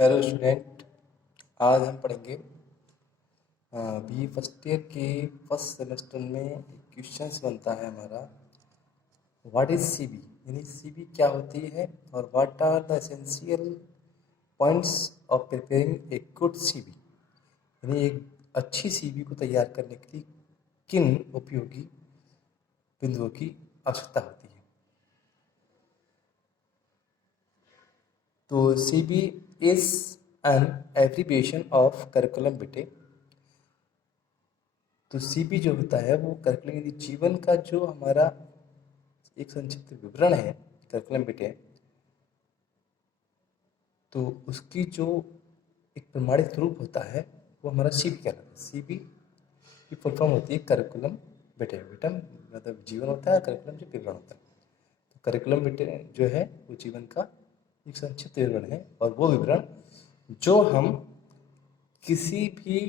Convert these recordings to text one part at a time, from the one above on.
Hello student. आज हम पढ़ेंगे बी फर्स्ट ईयर के फर्स्ट सेमेस्टर में क्वेश्चंस बनता है हमारा। व्हाट इज सीबी, यानी सीबी क्या होती है और what are the essential points of preparing a good CV, यानी एक अच्छी सीबी को तैयार करने के लिए किन उपयोगी बिंदुओं की आवश्यकता होती है। तो CB is an abbreviation of curriculum बेटे। तो सीबी जो होता है वो करिकुलम यानी जीवन का जो हमारा एक संक्षिप्त विवरण है करिकुलम बेटे, तो उसकी जो एक प्रमाणित रूप होता है वो हमारा सीबी कहलाता है। सीबी की फुल फॉर्म होती है करिकुलम बेटे। बेटा मतलब जीवन होता है, करिकुलम जो विवरण होता है। तो करिकुलम बेटे जो है वो जीवन का एक संक्षिप्त विवरण है, और वो विवरण जो हम किसी भी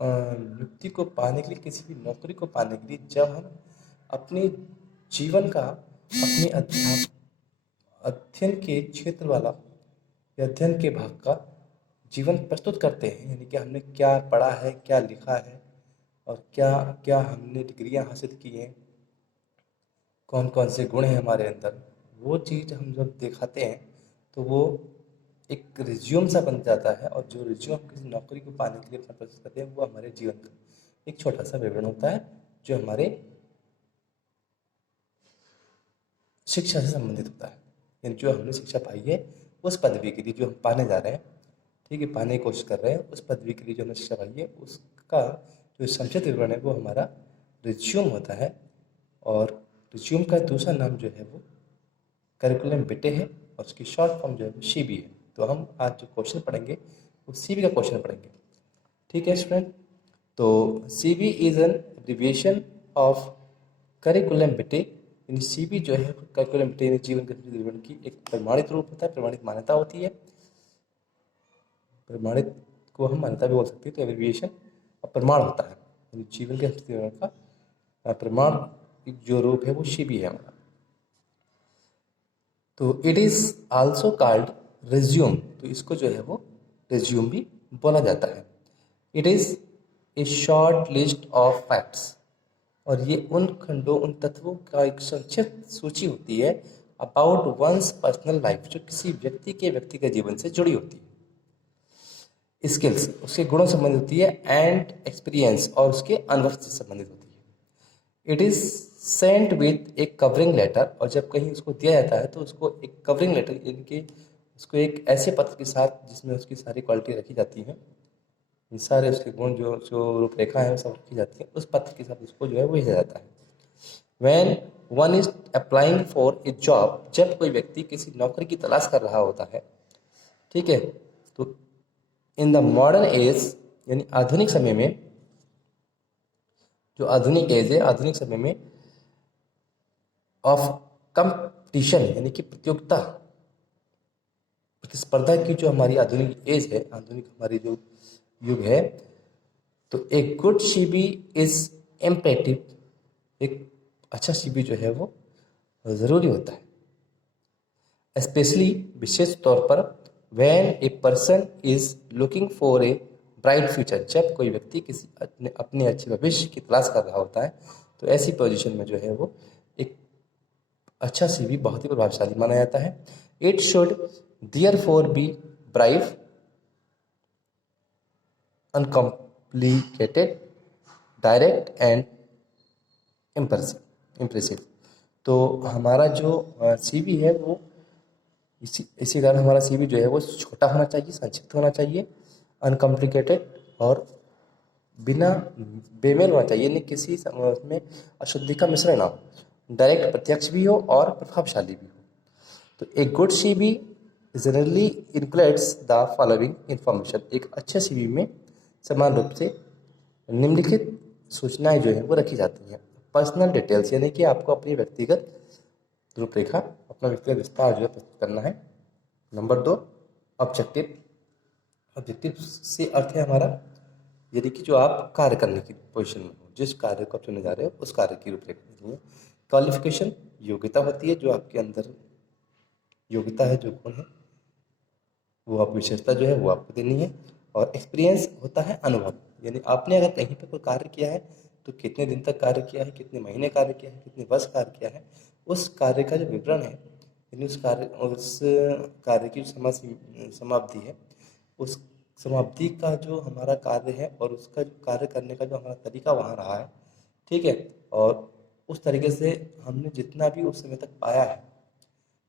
नियुक्ति को पाने के लिए, किसी भी नौकरी को पाने के लिए, जब हम अपने जीवन का अपने अध्ययन के क्षेत्र वाला या अध्ययन के भाग का जीवन प्रस्तुत करते हैं, यानी कि हमने क्या पढ़ा है, क्या लिखा है और क्या क्या हमने डिग्रियां हासिल की हैं, कौन कौन से गुण हैं हमारे अंदर, वो चीज़ हम जब दिखाते हैं तो वो एक रिज्यूम सा बन जाता है। और जो रिज्यूम हम किसी नौकरी को पाने के लिए अपना प्रस्तुत करते हैं वो हमारे जीवन का एक छोटा सा विवरण होता है, जो हमारे शिक्षा से संबंधित होता है। यानी जो हमने शिक्षा पाई है उस पदवी के लिए जो हम पाने जा रहे हैं, ठीक है, पाने की कोशिश कर रहे हैं, उस पदवी के लिए जो हमने शिक्षा पाई है उसका जो संक्षिप्त विवरण है वो हमारा रिज्यूम होता है। और रिज्यूम का दूसरा नाम जो है वो करिकुलम विटे है, और उसकी शॉर्ट फॉर्म जो है वो सीबी है। तो हम आज जो क्वेश्चन पढ़ेंगे वो सीबी का क्वेश्चन पढ़ेंगे, ठीक है स्टूडेंट। तो CB is an abbreviation of curriculum विटे। यानी सीबी जो है करिकुलम विटे यानी जीवन के विवरण की एक प्रमाणित रूप होता है, प्रमाणित मान्यता होती है। प्रमाणित को हम मान्यता भी बोल सकते हैं, तो एब्रिविएशन और प्रमाण होता है, यानी जीवन के विवरण का प्रमाण जो रूप है वो सीबी है हमारा। तो it is also called resume, तो इसको जो है वो रिज्यूम भी बोला जाता है। It is a short list of facts, और ये उन खंडों, उन तत्वों का एक संक्षिप्त सूची होती है अबाउट वंस पर्सनल लाइफ, जो किसी व्यक्ति के व्यक्तिगत जीवन से जुड़ी होती है। स्किल्स उसके गुणों से संबंधित होती है, एंड एक्सपीरियंस और उसके अनुभव से संबंधित होती है। इट इज सेंट विथ एक कवरिंग लेटर, और जब कहीं उसको दिया जाता है तो उसको एक कवरिंग लेटर यानी कि उसको एक ऐसे पत्र के साथ जिसमें उसकी सारी क्वालिटी रखी जाती हैं, सारे उसके गुण जो जो रूपरेखा है वो सब रखी जाती है, उस पत्र के साथ उसको जो है वो भेजा जाता है। Van one is applying for a job, जब कोई व्यक्ति किसी नौकरी की तलाश कर रहा होता है, ठीक है, तो इन द मॉडर्न एज यानी आधुनिक समय में, जो आधुनिक एज है, आधुनिक समय में ऑफ कंपटीशन यानी कि प्रतियोगिता, प्रतिस्पर्धा की जो हमारी आधुनिक एज है, आधुनिक हमारी जो युग है, तो एक गुड सीबी इज इम्पेरेटिव, एक अच्छा सीबी जो है वो ज़रूरी होता है। स्पेशली विशेष तौर पर when a person is looking for a bright future, जब कोई व्यक्ति किसी अपने अच्छे भविष्य की तलाश कर रहा होता है, तो ऐसी पोजीशन में जो है वो एक अच्छा सीवी बहुत ही प्रभावशाली माना जाता है। It should therefore be bright, uncomplicated, direct and impressive. तो हमारा जो सीवी है वो इसी कारण हमारा सीवी जो है वो छोटा होना चाहिए, संक्षिप्त होना चाहिए, अनकॉम्प्लिकेटेड और बिना बेमेल होना चाहिए, यानी किसी में अशुद्धि का मिश्रण ना हो, डायरेक्ट प्रत्यक्ष भी हो और प्रभावशाली भी हो। तो एक good CV generally includes the following information, एक अच्छे सीवी में समान रूप से निम्नलिखित सूचनाएं जो है वो रखी जाती हैं। पर्सनल डिटेल्स यानी कि आपको अपनी व्यक्तिगत रूपरेखा, अपना व्यक्तिगत विस्तार जो है प्रस्तुत करना है। नंबर 2 ऑब्जेक्टिव, ऑब्जेक्टिव से अर्थ है हमारा यानी कि जो आप कार्य करने की पोजीशन में हो, जिस कार्य को आप चुनने जा रहे हो उस कार्य की रूपरेखा देनी है। क्वालिफिकेशन योग्यता होती है, जो आपके अंदर योग्यता है, जो गुण है वो आप विशेषता जो है वो आपको देनी है। और एक्सपीरियंस होता है अनुभव, यानी आपने अगर कहीं पर कोई कार्य किया है तो कितने दिन तक कार्य किया है, कितने महीने कार्य किया है, कितने वर्ष कार्य किया है, उस कार्य का जो विवरण है, यानी उस कार्य की समाप्ति है, उस समाप्ति का जो हमारा कार्य है और उसका जो कार्य करने का जो हमारा तरीका वहाँ रहा है, ठीक है, और उस तरीके से हमने जितना भी उस समय तक पाया है,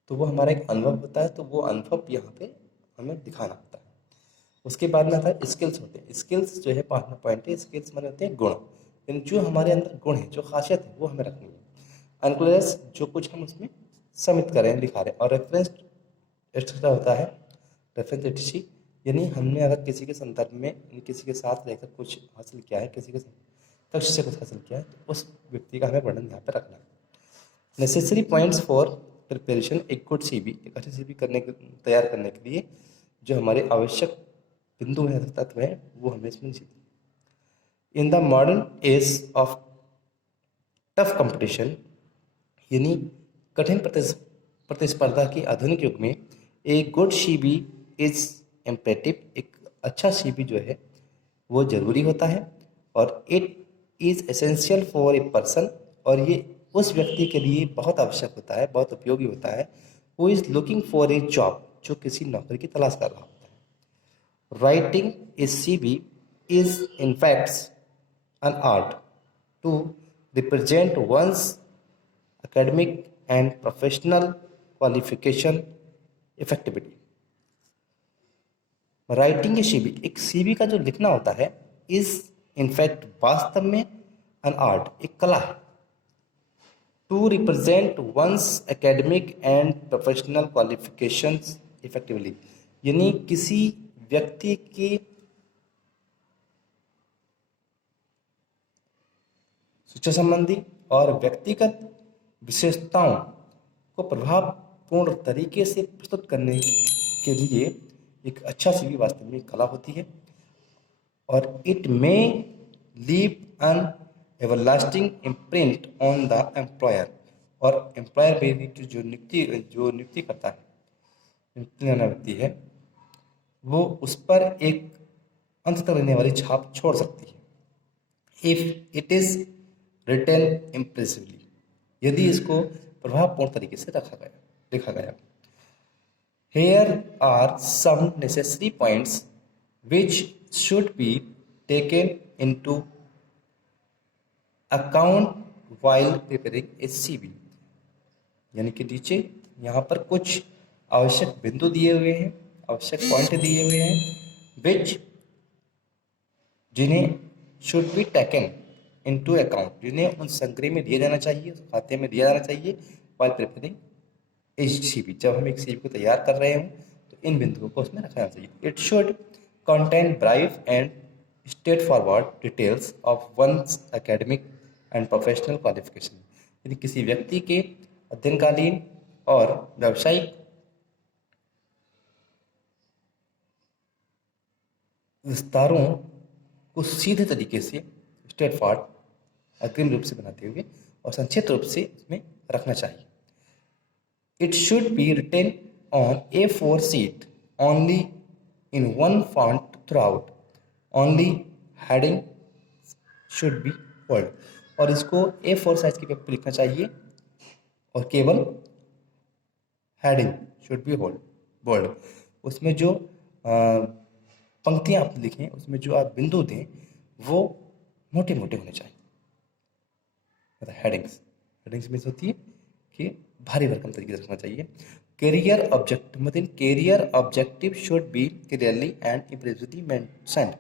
तो वो हमारा एक अनुभव होता है। तो वो अनुभव यहाँ पे हमें दिखाना होता है। उसके बाद में आता है स्किल्स होते हैं। स्किल्स जो है पांचवा पॉइंट है। स्किल्स माने होते हैं गुण, यानी जो हमारे अंदर गुण है, जो खासियत है, वो हमें रखनी है। अनक्लोजर्स जो कुछ हम उसमें समित कर रहे हैं, दिखा रहे हैं। और रेफरेंस एक्स्ट्रा होता है, रेफरेंस एटसी, यानी हमने अगर किसी के संदर्भ में यानी किसी के साथ रहकर कुछ हासिल किया है, किसी के कक्ष से कुछ हासिल किया है, तो उस व्यक्ति का हमें वर्णन यहाँ पर रखना है। नेसेसरी पॉइंट्स फॉर प्रिपरेशन एक गुड सीवी, एक अच्छी सीवी तैयार करने के लिए जो हमारे आवश्यक बिंदु हैं, तत्व हैं, वो हमें इसमें चाहिए। In the modern age of tough competition, यानी कठिन प्रतिस्पर्धा की आधुनिक युग में एक गुड सीवी इज इम्परेटिव, एक अच्छा सीवी जो है वो जरूरी होता है। और it is essential for a person, और ये उस व्यक्ति के लिए बहुत आवश्यक होता है, बहुत उपयोगी होता है, who is looking for a job, जो किसी नौकरी की तलाश कर रहा होता है। Writing a CV is in facts an art to represent one's academic and professional qualification effectively. Writing a CV, एक सीवी का जो लिखना होता है, इज इनफैक्ट वास्तव में एन आर्ट, एक कला है। To represent one's academic and professional qualifications effectively, यानी किसी व्यक्ति की शिक्षा संबंधी और व्यक्तिगत विशेषताओं को प्रभावपूर्ण तरीके से प्रस्तुत करने के लिए एक अच्छा सीवी वास्तव में कला होती है। और it may leave an everlasting imprint on the employer, और एम्प्लॉयर भी जो नियुक्ति करता है, नियुक्ति लेना व्यक्ति है, वो उस पर एक अंत तक रहने वाली छाप छोड़ सकती है। If it is written impressively, यदि इसको प्रभावपूर्ण तरीके से लिखा गया। Here are some necessary points which should be taken into account while preparing a CV, यानी कि नीचे यहाँ पर कुछ आवश्यक बिंदु दिए हुए हैं, आवश्यक पॉइंट दिए हुए हैं, which जिन्हें should be taken into account, जिन्हें उन संग्रह में दिया जाना चाहिए, उस खाते में दिया जाना चाहिए, वाइल प्रिपेयरिंग ए सीवी, जब हम एक सीवी को तैयार कर रहे हों तो इन बिंदुओं को उसमें रखना चाहिए। It should contain brief and straightforward details of one's academic and professional qualification, यदि किसी व्यक्ति के अध्ययनकालीन और व्यावसायिक विस्तारों को सीधे तरीके से स्ट्रेट फॉरवर्ड अग्रिम रूप से बनाते हुए और संक्षिप्त रूप से इसमें रखना चाहिए। It should be written on A4 sheet only in one font throughout, only heading should be bold, और इसको A4 साइज के पेपर पर लिखना चाहिए और केवल हेडिंग शुड बी बोल्ड। उसमें जो पंक्तियां आप लिखें, उसमें जो आप बिंदु दें, वो मोटे मोटे होने चाहिए। मतलब हेडिंग्स मीन्स होती है कि भारी भरकम तरीके से रखना चाहिए। Career objective should be clearly and impressively mentioned,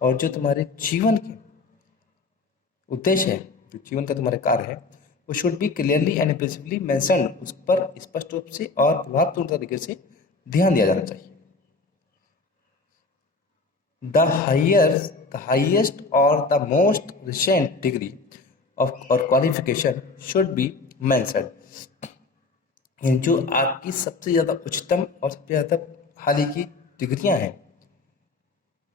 और जो तुम्हारे जीवन के उद्देश्य है, जो जीवन का तुम्हारा कार्य है, वो should be clearly and impressively mentioned, उस पर स्पष्ट रूप से और प्रभावपूर्ण तरीके से ध्यान दिया जाना चाहिए। The highest or the most recent degree of or qualification should be mentioned, जो आपकी सबसे ज़्यादा उच्चतम और सबसे ज़्यादा हाल ही की डिग्रियां हैं,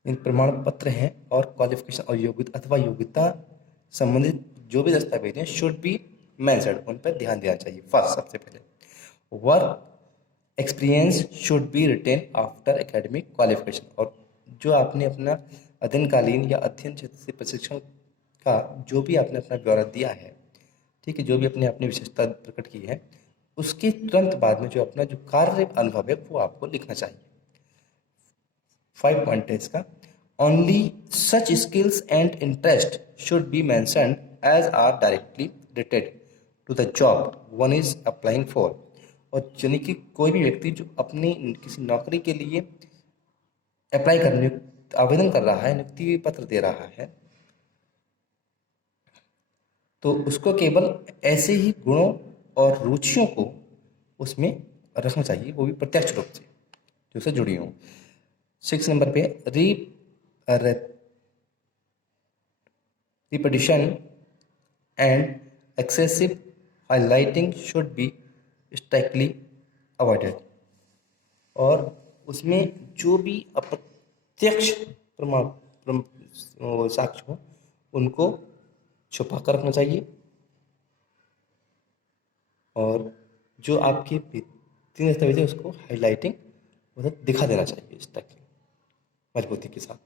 इन प्रमाण पत्र हैं और क्वालिफिकेशन और योग्यता अथवा योग्यता संबंधित जो भी दस्तावेज हैं, शुड बी मेंशन्ड, उन पर ध्यान देना चाहिए। फर्स्ट, सबसे पहले work experience should be written after academic qualification, और जो आपने अपना अध्ययनकालीन या अध्ययन क्षेत्र से प्रशिक्षण का जो भी आपने अपना ब्यौरा दिया है, ठीक है, जो भी अपने अपनी विशेषता प्रकट की है, उसके तुरंत बाद में जो अपना जो कार्य अनुभव है वो आपको लिखना चाहिए। 5 पॉइंट है इसका। Only such skills and interest should be mentioned as are directly related to the job one is applying for, और यानी कि कोई भी व्यक्ति जो अपनी किसी नौकरी के लिए अप्लाई करने आवेदन कर रहा है, नियुक्ति पत्र दे रहा है, तो उसको केवल ऐसे ही गुणों और रुचियों को उसमें रखना चाहिए, वो भी प्रत्यक्ष रूप से जो उससे जुड़ी हों। 6 नंबर पे repetition and excessive highlighting should be strictly avoided, और उसमें जो भी अप्रत्यक्ष साक्ष्य हो उनको छुपा कर रखना चाहिए, और जो आपके तीन दस्तावेज है उसको हाईलाइटिंग मतलब दिखा देना चाहिए इस तक मजबूती के साथ।